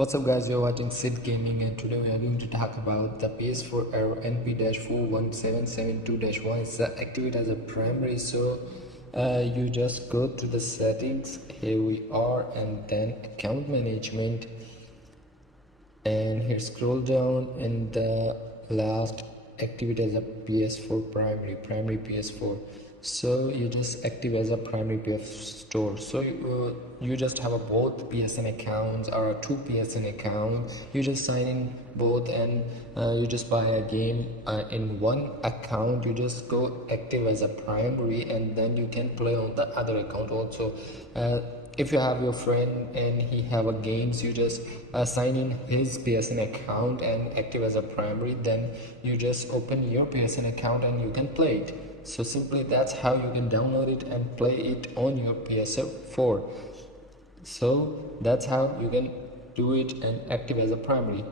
What's up guys, you're watching Sid Gaming and today we are going to talk about the PS4 error NP-41772-1. It's activate as a primary, so you just go to the settings. Here we are, and then account management, and here scroll down, and the last activate as a PS4 primary PS4. So you just active as a primary PS4. So you just have a both PSN accounts or two PSN accounts. You just sign in both, and you just buy a game in one account. You just go active as a primary, and then you can play on the other account also. If you have your friend and he have a games, you just sign in his PSN account and active as a primary, then you just open your PSN account and you can play it. So simply that's how you can download it and play it on your PS4. So that's how you can do it and active as a primary.